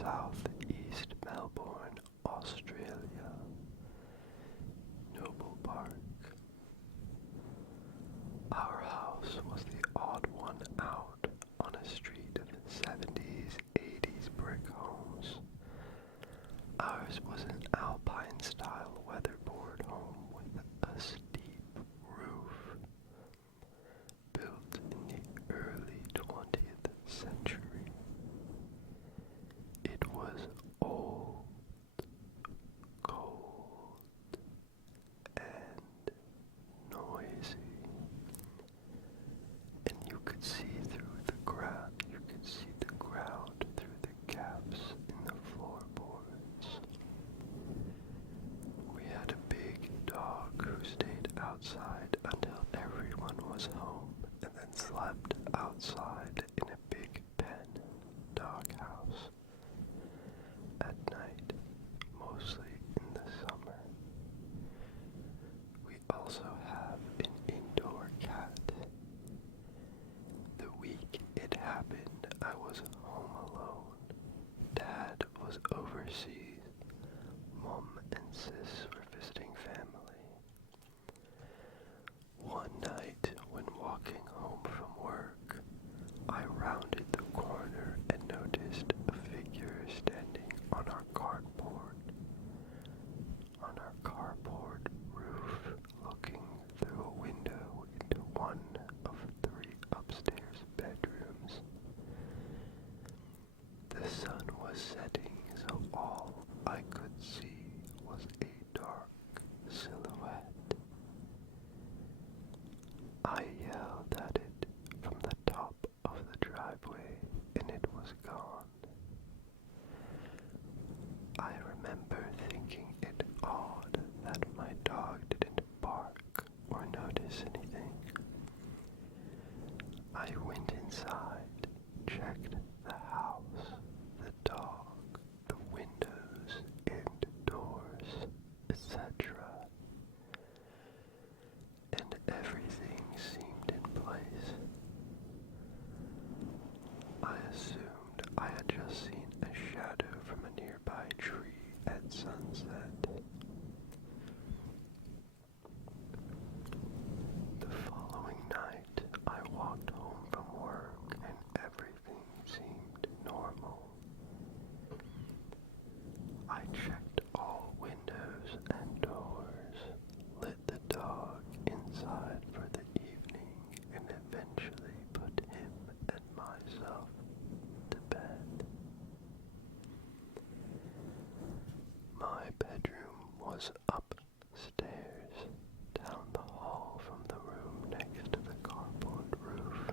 southeast Melbourne, Australia. Noble Park. Our house was the odd one out on a street of 70s, 80s brick homes. Ours was an Alpine-style weatherboard home with a steep roof, built in the early 20th century. It was old, cold, and noisy, and you could see through the ground. You could see the ground through the gaps in the floorboards. We had a big dog who stayed outside until everyone was home, and then slept outside in a big pen doghouse at night, mostly in the summer. We also have an indoor cat. The week it happened, I was home alone. Dad was overseas. Mom and Sis were visiting family. One night, when walking home from work, I rounded the corner and noticed a figure standing on our carport roof, looking through a window into one of 3 upstairs bedrooms. The sun was setting, so all I could see was a dark silhouette. I yelled at it from the top of the driveway, and it was gone. I remember thinking it odd that my dog didn't bark or notice anything. I went inside, checked the house, the dog, the windows and doors, etc. And everything seemed in place. I assumed I had just seen a shadow from a nearby tree at sunset. The following night, I walked home from work and everything seemed normal. I checked all windows and doors, lit the dog inside for the evening, and eventually put him and myself to bed. My bedroom was upstairs, down the hall from the room next to the carport roof.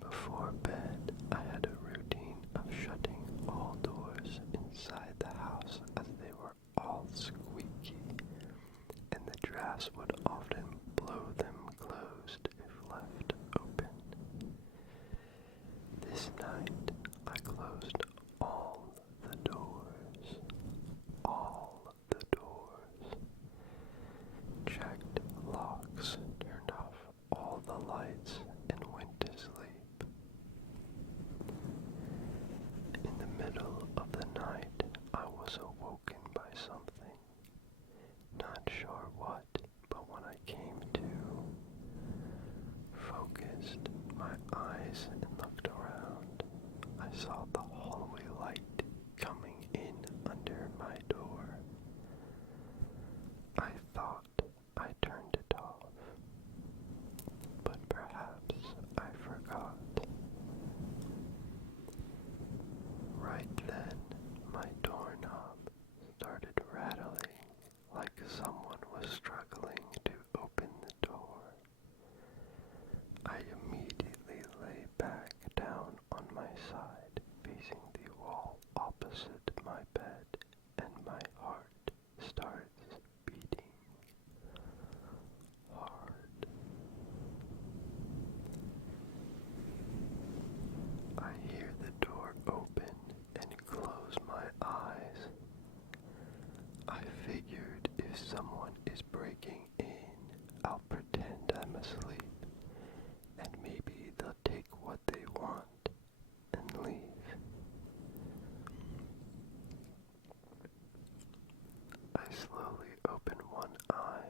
Before bed, I had a routine of shutting all doors inside the house as they were all squeaky, and the drafts would often blow them closed if left open. This night, I closed all the doors. All the doors. Checked locks, turned off all the lights, and went to sleep. In the middle of the night, I was awoken by something. Not sure what, but when I came to, focused my eyes and looked around, I saw the hallway light coming in under my door. I thought I turned it off, but perhaps I forgot. Right then, my doorknob started rattling like someone was struggling to open the door. I immediately lay back down on my side, facing the wall opposite my bed, and my heart starts beating hard. I hear the door open and close my eyes. I figured if someone is breaking in, I'll pretend I'm asleep, and maybe they'll take what they want and leave. I slowly open one eye,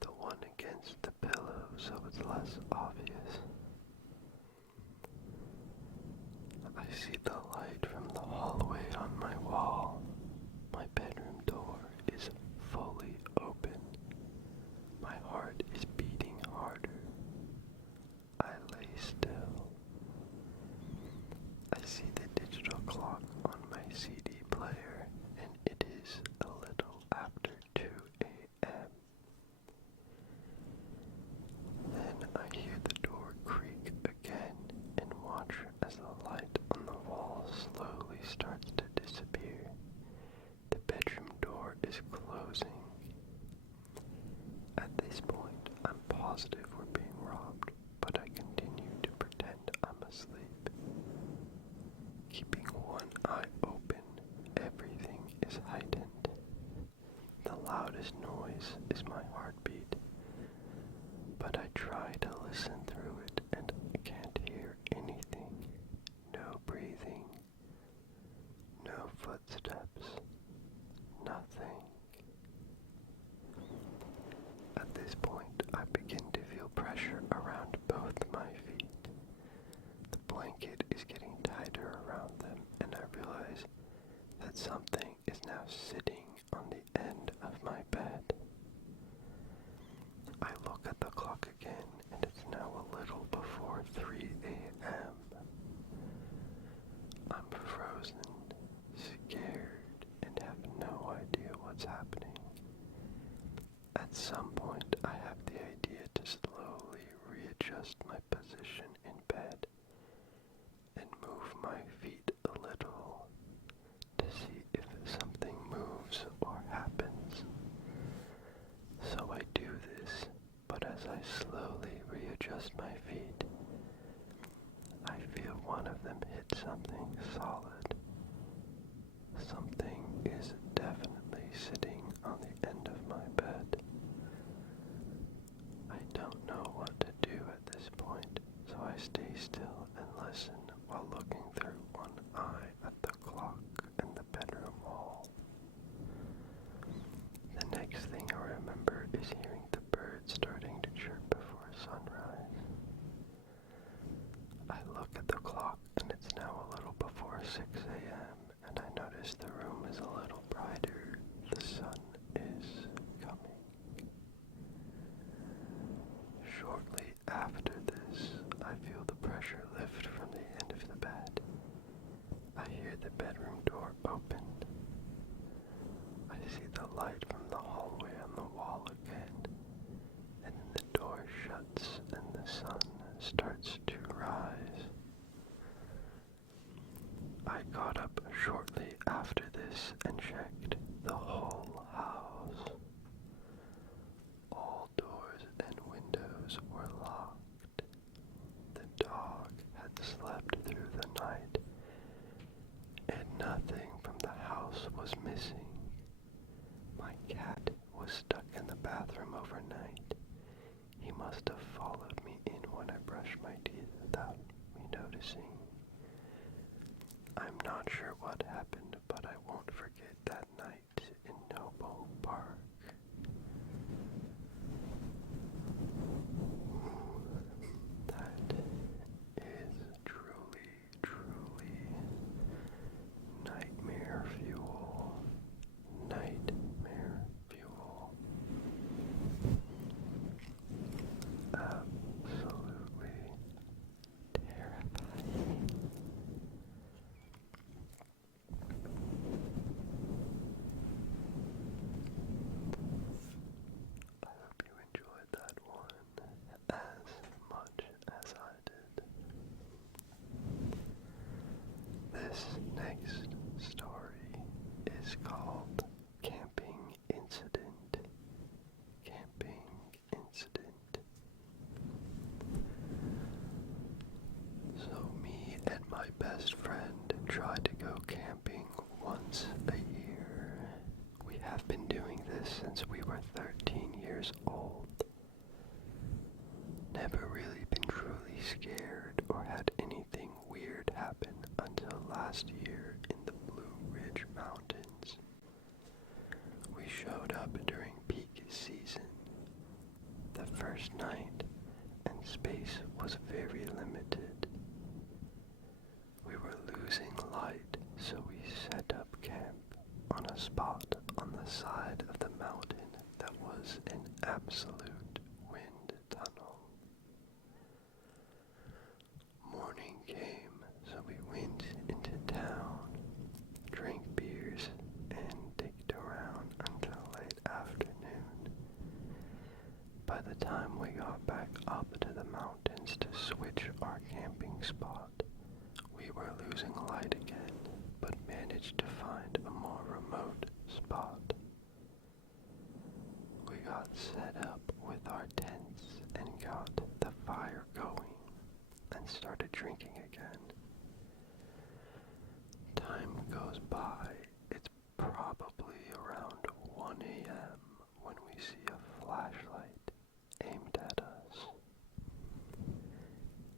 the one against the pillow so it's less obvious. I see the light from the hallway on my wall. My bedroom door is fully open. My heart is beating harder. I lay still. I see the digital clock on my CD player, and it is a little after 2 a.m. Then I hear the door creak again and watch as the light on the wall slowly starts to disappear. The bedroom door is closing. At this point, I'm positive we're being robbed, but I continue to pretend I'm asleep. Keeping one eye open, everything is heightened. The loudest noise is my heartbeat, but I try to listen through it and I can't hear anything. No breathing, no footsteps, nothing. At this point, I begin to feel pressure around both my feet. The blanket is getting tighter around them, and I realize that something is now sitting on the end of my bed. I look at the clock again, and it's now a little before 3 a.m. I'm frozen, scared, and have no idea what's happening. At some point, I have the idea to slowly readjust my position in bed and move my feet a little to see if something moves or happens. So I do this, but as I slowly readjust my feet, I feel one of them hit something solid. Something is definitely sitting on the end of my bed. I don't know what to do at this point, so I stay still and listen while looking through one eye at the clock and the bedroom wall. The next thing I remember is hearing the birds starting to chirp before sunrise. I look at the clock and it's now a little before 6 a.m. and I notice the room is a little brighter. The sun is coming. Shortly after this, I feel the pressure lift from the end of the bed. I hear the bedroom door open. I see the light from the hallway on the wall again, and then the door shuts and the sun starts to rise. I got up shortly after this and checked the whole house. All doors and windows were locked. The dog had slept through the night, and nothing from the house was missing. My cat was stuck in the bathroom overnight. He must have followed me in when I brushed my teeth without me noticing. I'm not sure what happened, but I won't forget that night in Noble Park. That is truly, truly nightmare fuel. Nightmare fuel. Absolutely terrifying. I hope you enjoyed that one as much as I did. This next story is called Camping Incident. Camping Incident. So me and my best friend try to go camping once a year. We have been doing this since we were 13 years old. Never really been truly scared or had anything weird happen until last year in the Blue Ridge Mountains. We up during peak season, the first night, and space was very limited. We were losing light, so we set up camp on a spot on the side of the mountain that was an absolute wind tunnel. Morning came, so we went into town, drank beers, and dicked around until late afternoon. By the time we got back up to the mountains to switch our camping spot, we were losing light again, but managed to find a more remote spot. We got set up with our tents and got the fire going and started drinking again. Time goes by. It's probably around 1 a.m. when we see a flashlight aimed at us.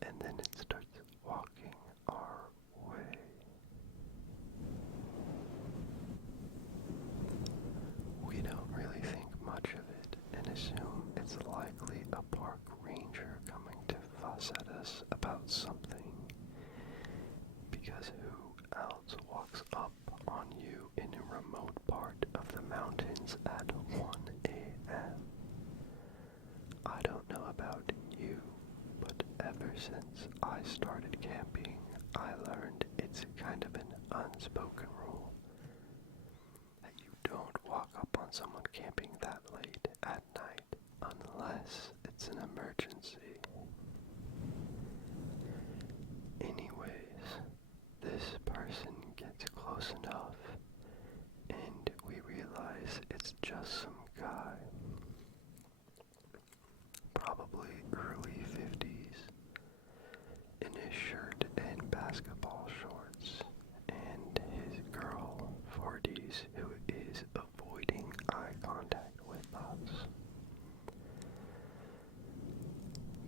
And then it starts walking our way. We don't really think much of it and assume it's likely a park ranger coming to fuss at us about something, because who else walks up on you in a remote part of the mountains at 1 a.m.? I don't know about you, but ever since I started camping, I learned it's kind of an unspoken rule that you don't walk up on someone camping that late at night unless it's an emergency. Anyways, this person gets close enough and we realize it's just some guy, probably early 50s, in his shirt and basketball shorts, and his girl, 40s, who is avoiding eye contact with us.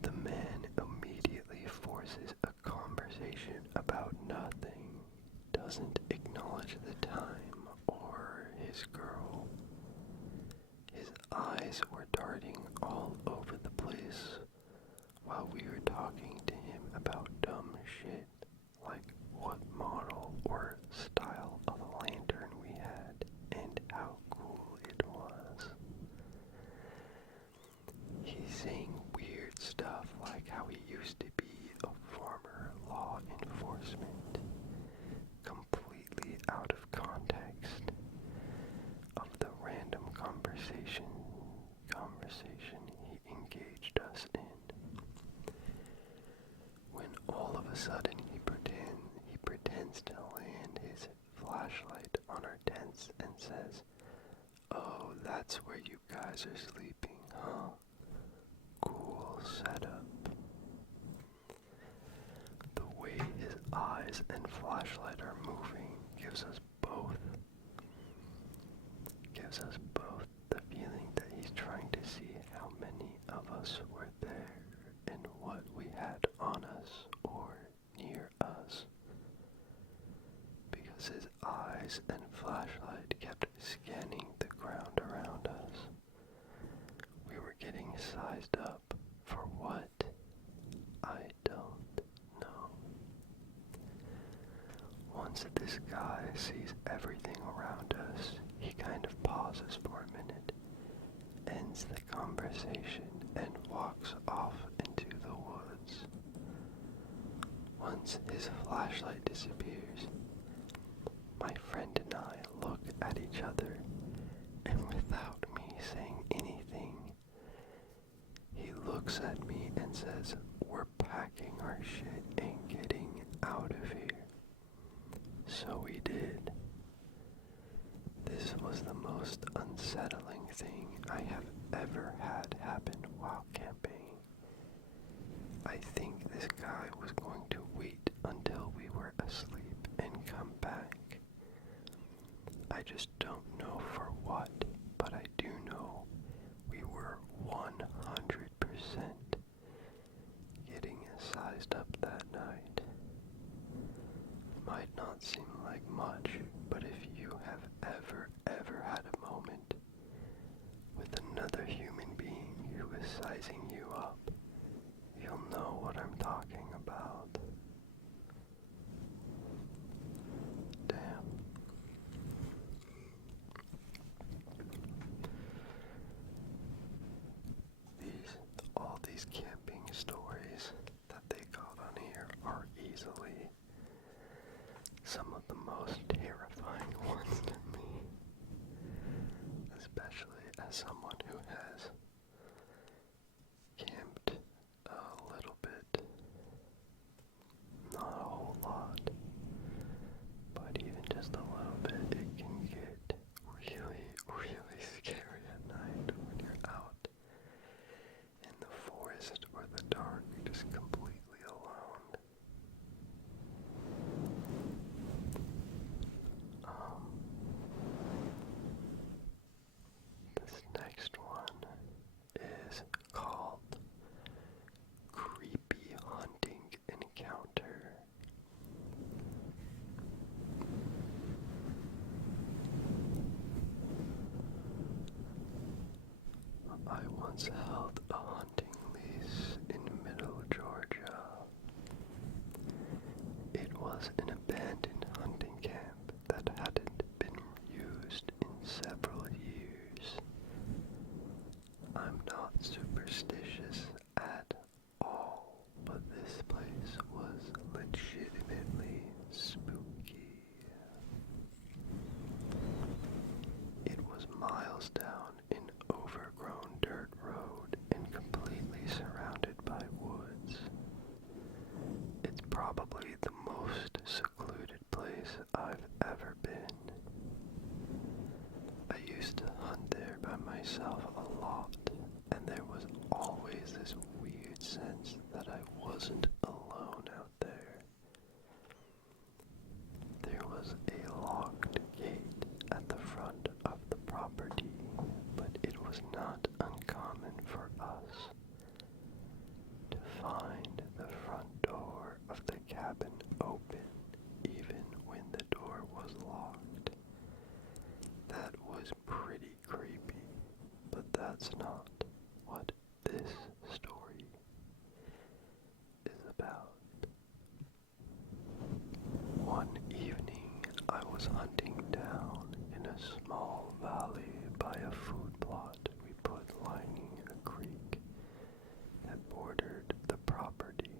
The man immediately forces a conversation about nothing, doesn't acknowledge the time or his girl. His eyes were darting all over the place while we were talking to him about dumb shit, like what model or style of lantern we had and how cool it was. He's saying weird stuff like how he used to be a former law enforcement, completely out of context of the random conversation he engaged us in. When all of a sudden he pretends to land his flashlight on our tents and says, "Oh, that's where you guys are sleeping, huh? Cool setup." The way his eyes and flashlight are moving gives us both the feeling that he's trying to see how many of us were there and what we had on us or near us, because his eyes and flashlight kept scanning the ground around us. We were getting sized up for what? I don't know. Once this guy sees everything around us, he kind of pauses for a minute, ends the conversation, and walks off into the woods. Once his flashlight disappears, my friend and I look at each other, and without me saying anything, he looks at me and says, "We're packing our shit and getting out of here." So we did. This was the most unsettling thing I have ever had happen while camping. I think this guy was going to wait until we were asleep and come back. I just don't know for what, but I do know we were 100% getting sized up that night. Might not seem like much, but if you have ever had a moment as someone who has camped a little bit, not a whole lot, but even just a little bit, it can get really, really scary at night when you're out in the forest or the dark, just completely alone. This next one is called Creepy Hunting Encounter. I once held a hunting lease in middle Georgia. It was an abandoned hunting camp that hadn't been used in several years. I'm not superstitious at all, but this place was legitimately spooky. It was miles down an overgrown dirt road and completely surrounded by woods. It's probably the most secluded place I've ever been. I used to hunt there by myself a lot, and there was always this weird sense that I wasn't alone out there. There was a locked gate at the front of the property, but it was not uncommon for us to find the front door of the cabin open even when the door was locked. That was pretty creepy, but that's not what this story is about. One evening, I was hunting down in a small valley by a food plot we put lining a creek that bordered the property.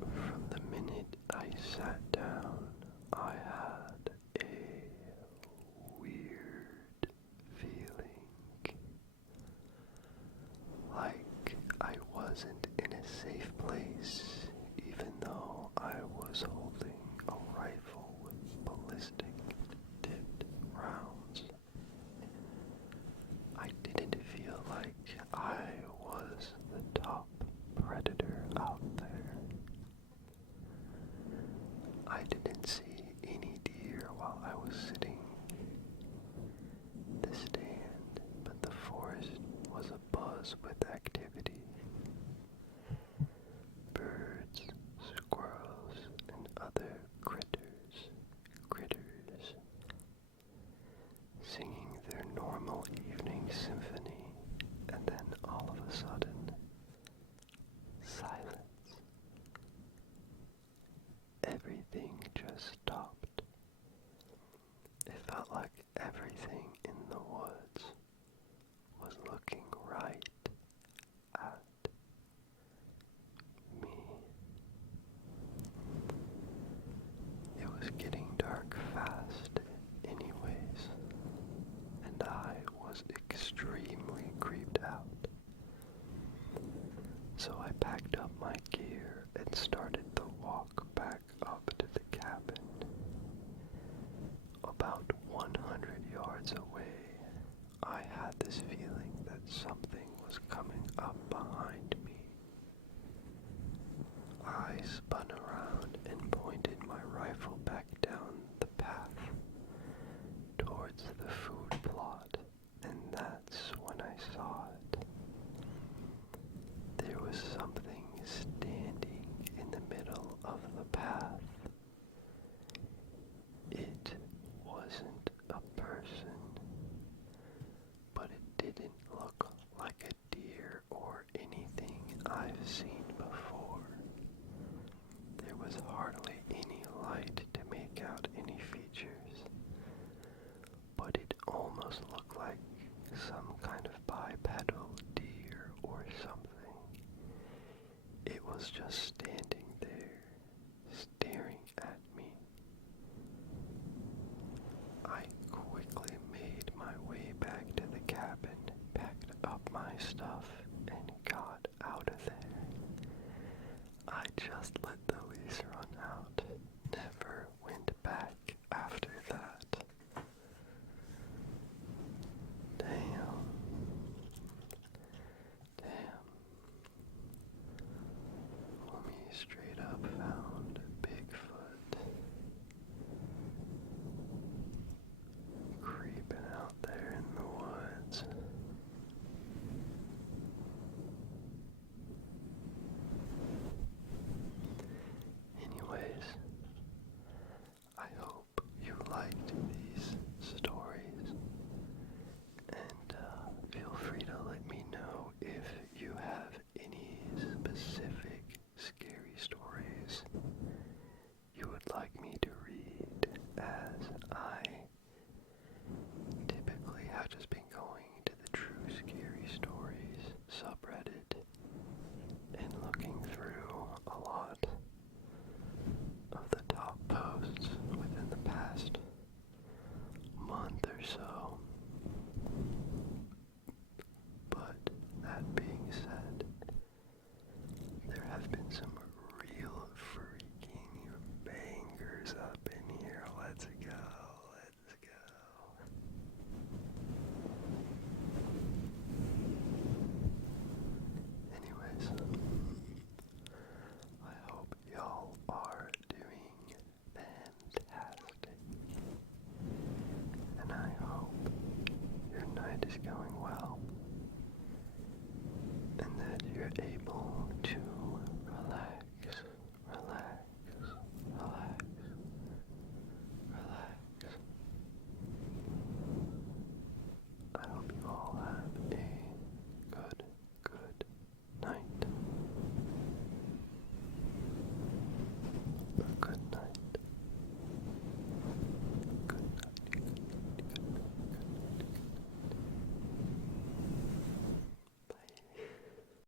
From the minute I sat down, I had a weird feeling. Like I wasn't in a safe place, even though I was holding a rifle with ballistic tipped rounds. I didn't feel like I was the top predator out there. I didn't see any deer while I was sitting the stand, but the forest was abuzz with activity. Birds, squirrels, and other critters, singing their normal evening symphony, and then all of a sudden, silence. Everything just stopped. It felt like everything in the woods was looking right at me. It was getting dark fast anyways, and I was extremely creeped out. So I packed up my gear and started the walk back up to the cabin. About 100 yards away, I had this feeling that something was coming up behind me. I spun around and pointed my rifle back down the path towards the food plot, and that's when I saw it. There was something standing in the middle of the path. It wasn't a person, but it didn't look like a deer or anything I've seen before. There was hardly any light to make out any features, but it almost looked like some kind of bipedal deer or something. It was just standing there, staring at me. I quickly made my stuff and got out of there. I just